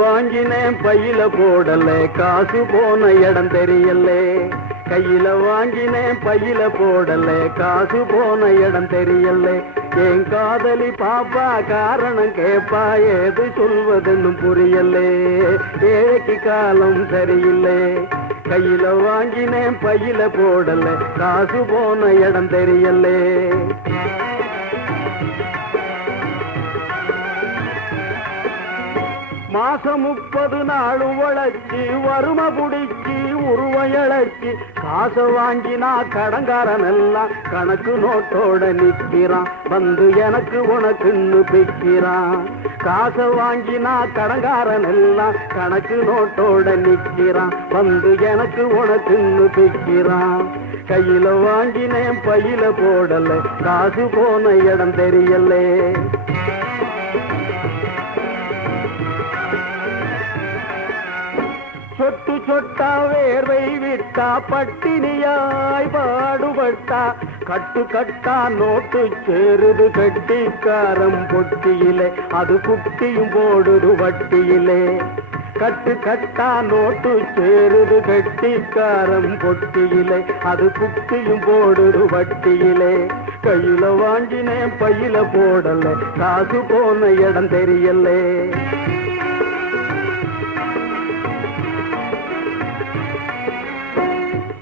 வாங்கினேன் பையில போடல காசு போன இடம் தெரியல கையில வாங்கினேன் பையில போடல காசு போன இடம் தெரியல என் காதலி பாப்பா காரணம் கேப்பா ஏது சொல்வதுன்னு புரியல ஏழைக்கு காலம் சரியில்லை கையில வாங்கினேன் பையில போடல காசு போன இடம் தெரியல மாசம் 30 நாளும் உழைச்சி வறுமை புடிச்சி உருவயழைச்சி காசை வாங்கினா கடங்காரன் எல்லாம் கணக்கு நோட்டோட நிற்கிறான் வந்து எனக்கு உனக்குன்னு பிக்கிறான் காசை வாங்கினா கடங்காரன் எல்லாம் கணக்கு நோட்டோட நிற்கிறான் வந்து எனக்கு உனக்குன்னு பிக்கிறான் கையில வாங்கினேன் பையில போடல காசு போன இடம் தெரியல சொட்டு சொட்டா வேர்வை விட்டா பட்டினியாய் பாடுபட்டா கட்டு கட்டா நோட்டு சேருது கட்டிக்காரம் பொட்டியிலே அது குட்டியும் போடுது வட்டியிலே கட்டு கட்டா நோட்டு சேருது கட்டிக்காரம் பொட்டியிலே அது குட்டியும் போடுது வட்டியிலே கையில வாங்கினேன் பையில போடல காசு போன இடம் தெரியல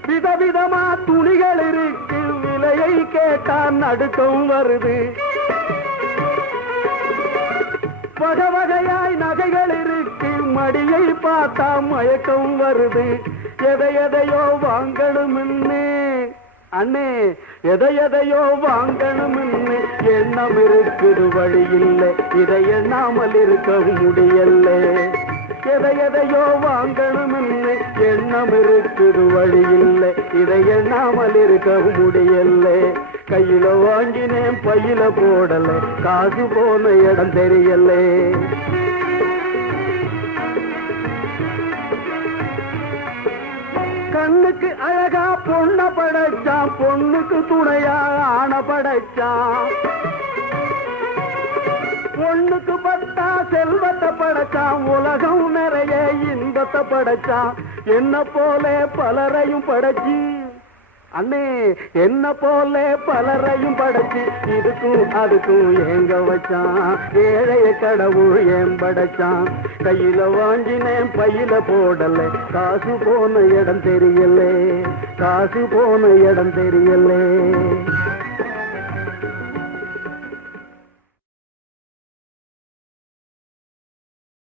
விதவிதமா துணிகள் இருக்கு விலையை கேட்டா நடுக்கம் வருது வகை வகையாய் நகைகள் இருக்கு மடியை பார்த்தா மயக்கம் வருது எதையோ வாங்கணும்னு அண்ணே எதையோ வாங்கணும்னு எண்ணம் இருக்குது வழி இல்லை இதை எண்ணாமல் இருக்க முடியல எதையோ வாங்கணும்னு எண்ணம் இருக்குது வழி இல்லை இதை எண்ணாமல் இருக்க முடியல கையில வாங்கினேன் பையில போடல காசு போன இடம் தெரியல கண்ணுக்கு அழகா பொண்ண படைச்சான் பொண்ணுக்கு துணையா ஆன படைச்சான் பொண்ணுக்கு பட்டா செல்வத்தை படைச்சான் உலகம் நிறைய இன்பத்தை படைச்சான் என்ன போல பலரையும் படைச்சி அண்ணே என்ன போல பலரையும் படைச்சி இதுக்கும் அதுக்கும் ஏங்க வச்சான் ஏழைய கடவுள் ஏன் படைச்சான் கையில வாங்கினேன் பையில போடல காசு போன இடம் தெரியல காசு போன இடம் தெரியல